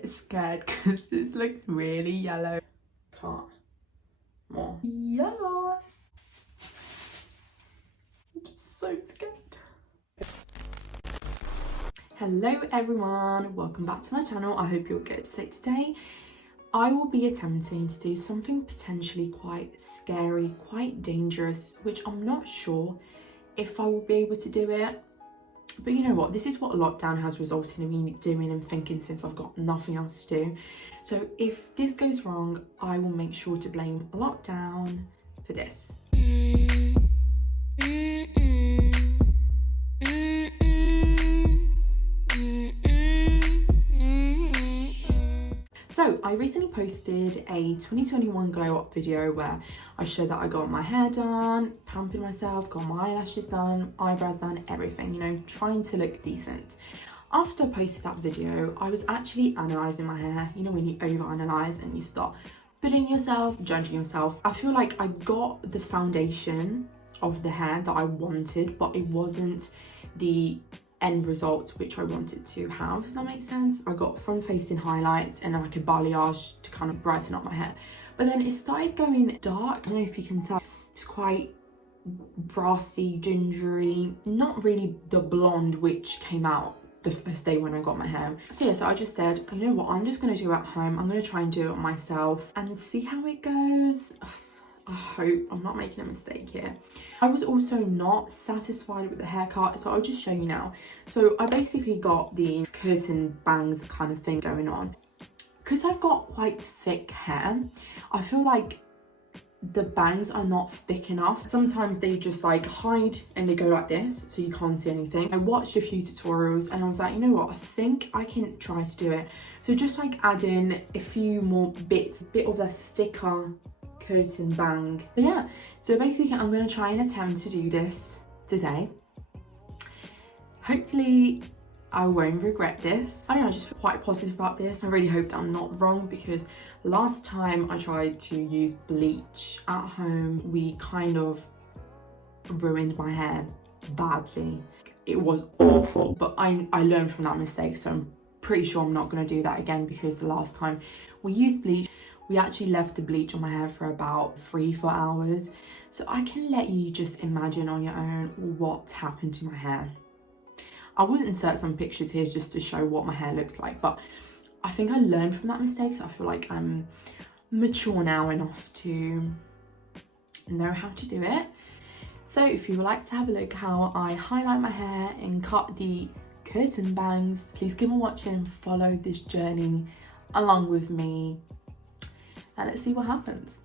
bit scared because this looks really yellow. Can't. More. Yes. I'm just so scared. Hello everyone, welcome back to my channel. I hope you're good. So today I will be attempting to do something potentially quite scary, quite dangerous, which I'm not sure if I will be able to do it. But you know what, this is what lockdown has resulted in me doing and thinking since I've got nothing else to do. So if this goes wrong, I will make sure to blame lockdown for this. So I recently posted a 2021 glow up video where I showed that I got my hair done, pampered myself, got my eyelashes done, eyebrows done, everything, you know, trying to look decent. After I posted that video, I was actually analysing my hair. You know, when you overanalyze and you start putting yourself, judging yourself. I feel like I got the foundation of the hair that I wanted, but it wasn't the end result which I wanted to have, if that makes sense. I got front facing highlights and then like a balayage to kind of brighten up my hair, but then it started going dark. I don't know if you can tell, it's quite brassy, gingery, not really the blonde which came out the first day when I got my hair. So yeah, so I just said, you know what, I'm just going to do it at home. I'm going to try and do it myself and see how it goes. I hope I'm not making a mistake here. I was also not satisfied with the haircut, so I'll just show you now. So I basically got the curtain bangs kind of thing going on. Because I've got quite thick hair, I feel like the bangs are not thick enough. Sometimes they just like hide and they go like this, so you can't see anything. I watched a few tutorials and I was like, you know what, I think I can try to do it. So just like add in a few more bits, bit of a thicker curtain bang. So yeah, so basically I'm going to try and attempt to do this today. Hopefully I won't regret this. I don't know, I just feel quite positive about this. I really hope that I'm not wrong, because last time I tried to use bleach at home, we kind of ruined my hair badly. It was awful, but I learned from that mistake, so I'm pretty sure I'm not going to do that again, because the last time we used bleach, we actually left the bleach on my hair for about 3-4 hours. So I can let you just imagine on your own what happened to my hair. I would insert some pictures here just to show what my hair looks like, but I think I learned from that mistake, so I feel like I'm mature now enough to know how to do it. So if you would like to have a look how I highlight my hair and cut the curtain bangs, please keep on watching and follow this journey along with me. And let's see what happens.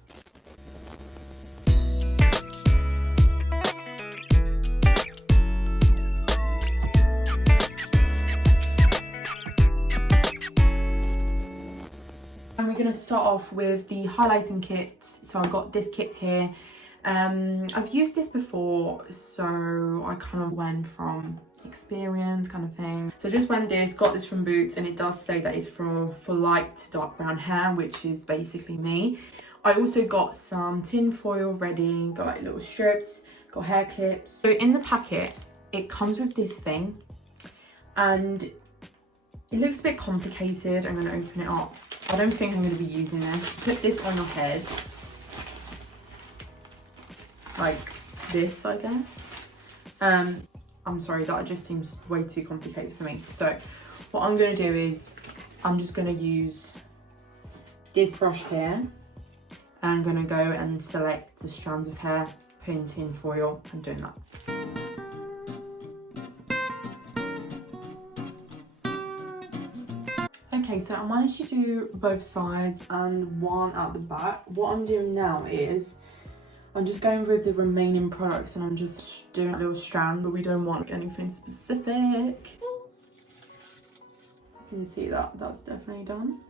And we're going to start off with the highlighting kit. So I've got this kit here. I've used this before, so I kind of went from experience kind of thing. So just went this, got this from Boots, and it does say that it's for light to dark brown hair, which is basically me. I also got some tin foil ready, got like little strips, got hair clips. So in the packet it comes with this thing, and it looks a bit complicated. I'm going to open it up. I don't think I'm going to be using this. Put this on your head like this, I guess. I'm sorry, that just seems way too complicated for me. So what I'm going to do is I'm just going to use this brush here, and I'm going to go and select the strands of hair, put in tin foil and doing that. Okay, so I managed to do both sides and one at the back. What I'm doing now is I'm just going with the remaining products and I'm just doing a little strand, but we don't want anything specific. You can see that that's definitely done.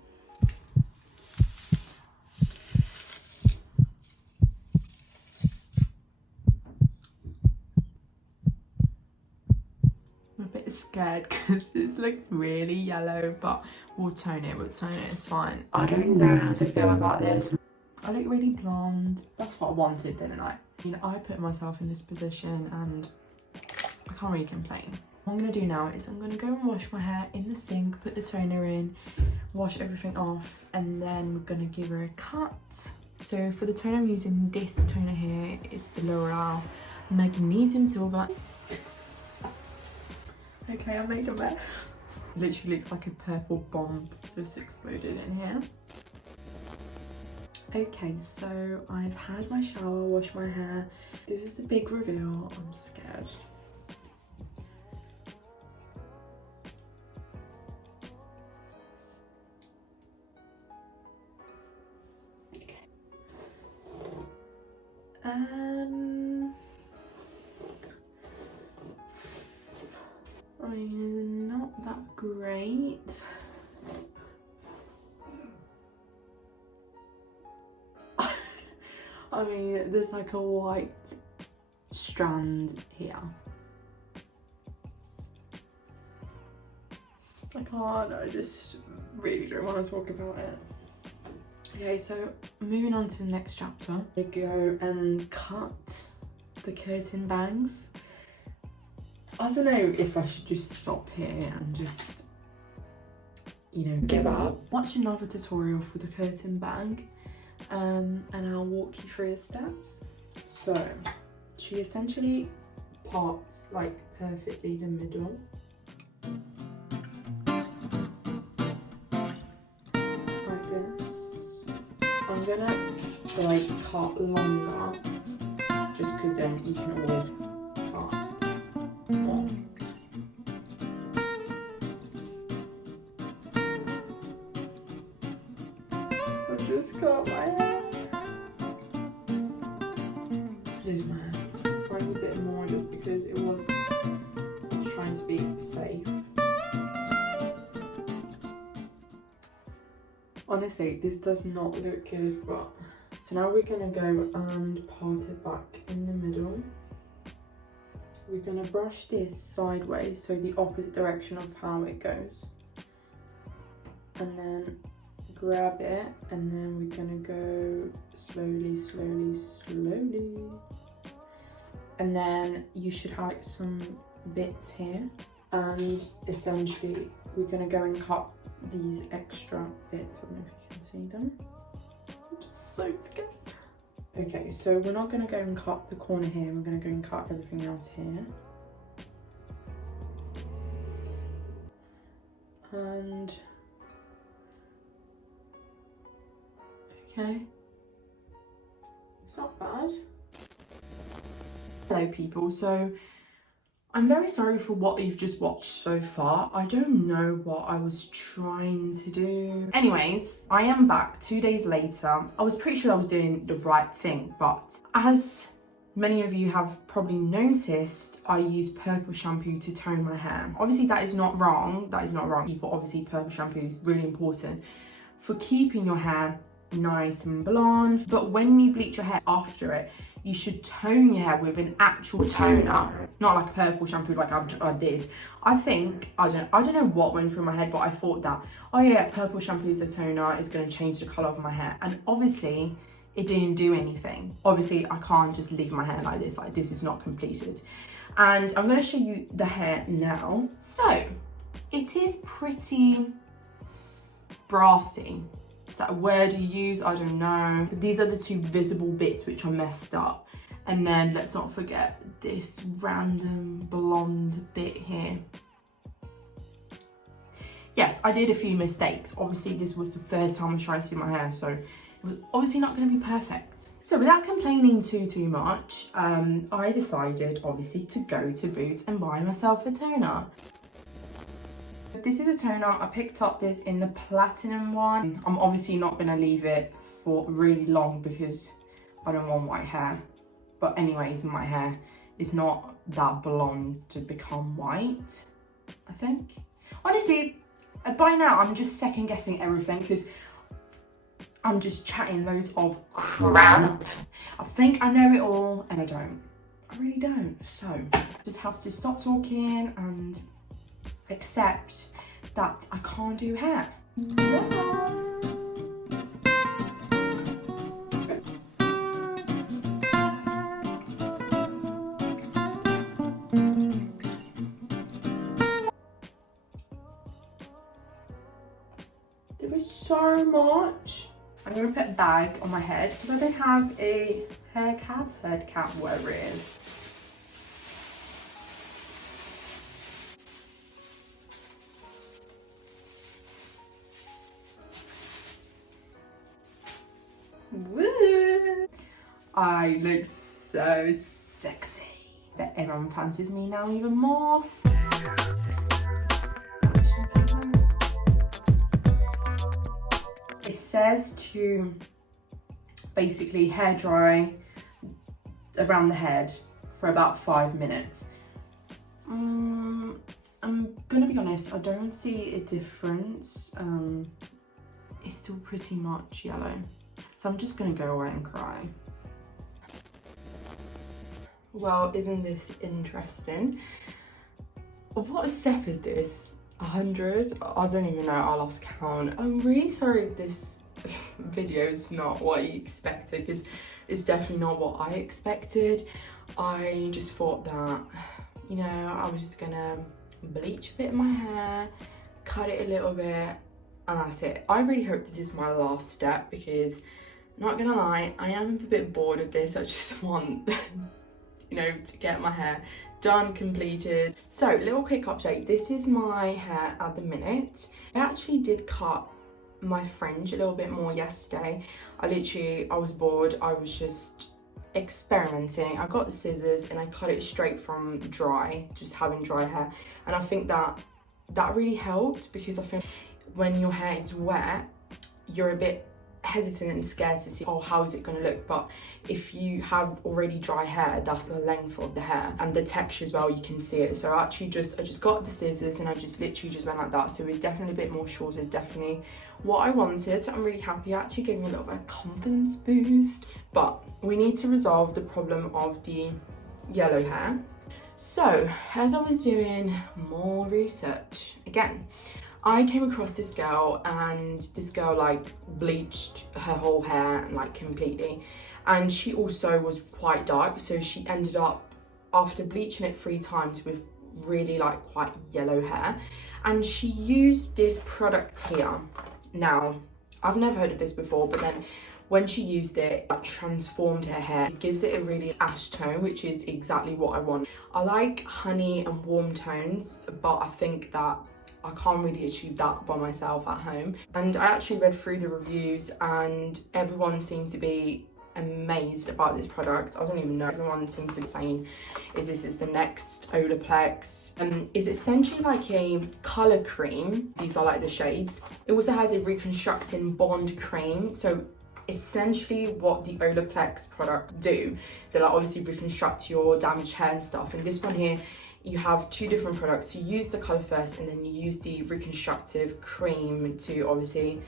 I'm a bit scared because this looks really yellow, but we'll tone it, it's fine. I don't know how to feel about this. I look really blonde. That's what I wanted, didn't I? You know, I put myself in this position and I can't really complain. What I'm going to do now is I'm going to go and wash my hair in the sink, put the toner in, wash everything off, and then we're going to give her a cut. So for the toner, I'm using this toner here. It's the L'Oreal Magnesium Silver. Okay, I made a mess. It literally looks like a purple bomb just exploded in here. Okay, so I've had my shower, washed my hair. This is the big reveal. I'm scared. I mean, not that great. I mean, there's like a white strand here. I can't, I just really don't want to talk about it. Okay, so moving on to the next chapter. I go and cut the curtain bangs. I don't know if I should just stop here and just, you know, give up. Watch another tutorial for the curtain bang, and I'll walk you through the steps. So, she essentially parts like perfectly the middle. Like this. I'm gonna like cut longer, just because then you can always cut more. I just cut my hair. This is my hair. Trying a bit more just because I was trying to be safe. Honestly, this does not look good, but so now we're gonna go and part it back in the middle. We're gonna brush this sideways, so the opposite direction of how it goes. And then grab it, and then we're gonna go slowly, slowly, slowly. And then you should have some bits here. And essentially, we're gonna go and cut these extra bits. I don't know if you can see them. I'm just so scared. Okay, so we're not gonna go and cut the corner here. We're gonna go and cut everything else here. And okay, it's not bad. Hello people, so I'm very sorry for what you've just watched so far. I don't know what I was trying to do. Anyways, I am back 2 days later. I was pretty sure I was doing the right thing, but as many of you have probably noticed, I use purple shampoo to tone my hair. Obviously that is not wrong. That is not wrong. People, obviously purple shampoo is really important for keeping your hair nice and blonde. But when you bleach your hair after it, you should tone your hair with an actual toner, not like a purple shampoo like I did. I think, I don't know what went through my head, but I thought that, oh yeah, purple shampoo is a toner, it's gonna change the color of my hair. And obviously, it didn't do anything. Obviously, I can't just leave my hair like this is not completed. And I'm gonna show you the hair now. So, it is pretty brassy. Is that a word you use? I don't know. But these are the two visible bits which are messed up. And then let's not forget this random blonde bit here. Yes, I did a few mistakes. Obviously, this was the first time I was trying to do my hair, so it was obviously not going to be perfect. So without complaining too much, I decided obviously to go to Boots and buy myself a toner. This is a toner. I picked up this in the platinum one. I'm obviously not going to leave it for really long because I don't want white hair. But anyways, my hair is not that blonde to become white, I think. Honestly, by now I'm just second guessing everything because I'm just chatting loads of crap. I think I know it all and I don't. I really don't. So just have to stop talking and accept that I can't do hair. Yes. There is so much. I'm going to put a bag on my head because I don't have a hair cap, head cap, whatever it is. Woo! I look so sexy. Bet everyone fancies me now even more. It says to basically hair dry around the head for about 5 minutes. I'm gonna be honest, I don't see a difference. It's still pretty much yellow. So I'm just gonna go away and cry. Well, isn't this interesting? What step is this? 100? I don't even know, I lost count. I'm really sorry if this video is not what you expected, because it's definitely not what I expected. I just thought that, you know, I was just gonna bleach a bit of my hair, cut it a little bit, and that's it. I really hope this is my last step because, not gonna lie, I am a bit bored of this. I just want, you know, to get my hair done, completed. So, little quick update. This is my hair at the minute. I actually did cut my fringe a little bit more yesterday. I was bored. I was just experimenting. I got the scissors and I cut it straight from dry, just having dry hair. And I think that really helped, because I think when your hair is wet, you're a bit hesitant and scared to see, oh, how is it going to look? But if you have already dry hair, that's the length of the hair and the texture as well, you can see it. So I just got the scissors and I just literally just went like that. So it's definitely a bit more short. It's definitely what I wanted. So I'm really happy. It actually gave me a little bit of confidence boost. But we need to resolve the problem of the yellow hair. So as I was doing more research, again, I came across this girl, and this girl like bleached her whole hair like completely, and she also was quite dark, so she ended up, after bleaching it 3 times, with really like quite yellow hair. And she used this product here. Now, I've never heard of this before, but then when she used it, it transformed her hair. It gives it a really ash tone, which is exactly what I want. I like honey and warm tones, but I think that I can't really achieve that by myself at home. And I actually read through the reviews and everyone seemed to be amazed about this product. I don't even know, everyone seems to be saying this is the next Olaplex. It's essentially like a colour cream. These are like the shades. It also has a reconstructing bond cream. So essentially what the Olaplex product do, they like obviously reconstruct your damaged hair and stuff. And this one here, you have 2 different products. You use the colour first and then you use the reconstructive cream to obviously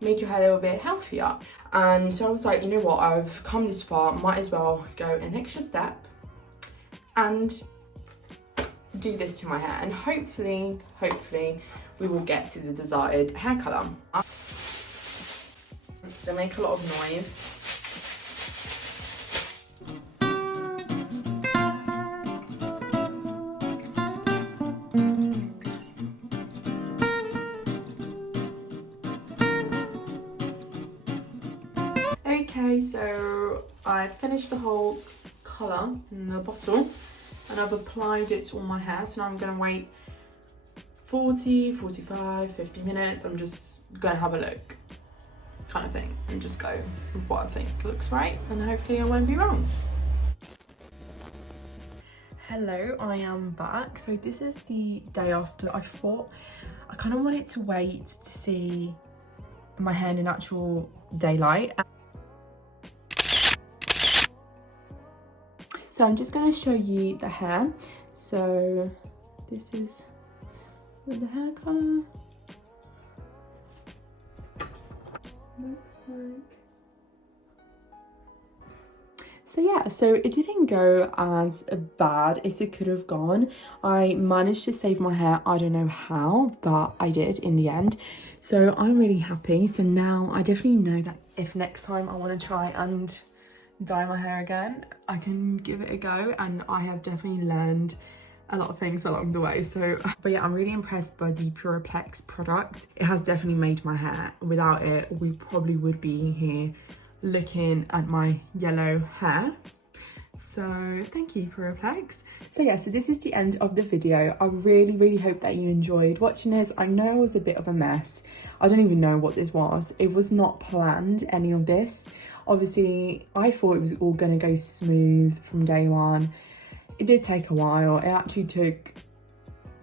make your hair a little bit healthier. And so I was like, you know what, I've come this far, might as well go an extra step and do this to my hair. And hopefully we will get to the desired hair colour. They make a lot of noise. Okay, so I finished the whole colour in the bottle and I've applied it to all my hair. So now I'm going to wait 40, 45, 50 minutes. I'm just going to have a look, kind of thing, and just go with what I think looks right, and hopefully I won't be wrong. Hello, I am back. So this is the day after. I thought I kind of wanted to wait to see my hair in actual daylight. So I'm just going to show you the hair. So this is the hair colour looks like. So yeah, so it didn't go as bad as it could have gone. I managed to save my hair. I don't know how, but I did in the end. So I'm really happy. So now I definitely know that if next time I want to try and dye my hair again, I can give it a go. And I have definitely learned a lot of things along the way. So, but yeah, I'm really impressed by the Puriplex product. It has definitely made my hair. Without it, we probably would be here looking at my yellow hair. So thank you, Puriplex. So yeah, so this is the end of the video. I really hope that you enjoyed watching this. I know it was a bit of a mess. I don't even know what this was. It was not planned, any of this. Obviously, I thought it was all gonna go smooth from day one. It did take a while. It actually took,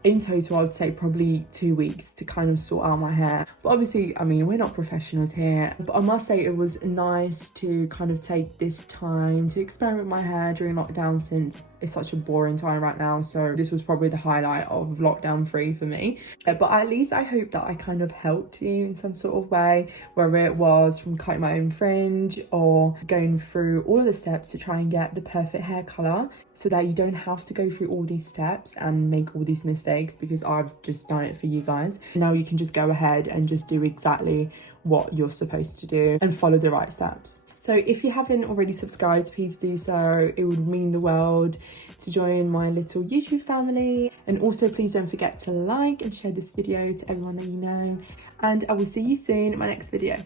in total, I would say probably 2 weeks to kind of sort out my hair. But obviously, I mean, we're not professionals here. But I must say it was nice to kind of take this time to experiment with my hair during lockdown, since it's such a boring time right now. So this was probably the highlight of lockdown 3 for me. But at least I hope that I kind of helped you in some sort of way, whether it was from cutting my own fringe or going through all of the steps to try and get the perfect hair color, so that you don't have to go through all these steps and make all these mistakes, because I've just done it for you guys. Now you can just go ahead and just do exactly what you're supposed to do and follow the right steps. So if you haven't already subscribed, please do so. It would mean the world to join my little YouTube family. And also please don't forget to like and share this video to everyone that you know. And I will see you soon in my next video.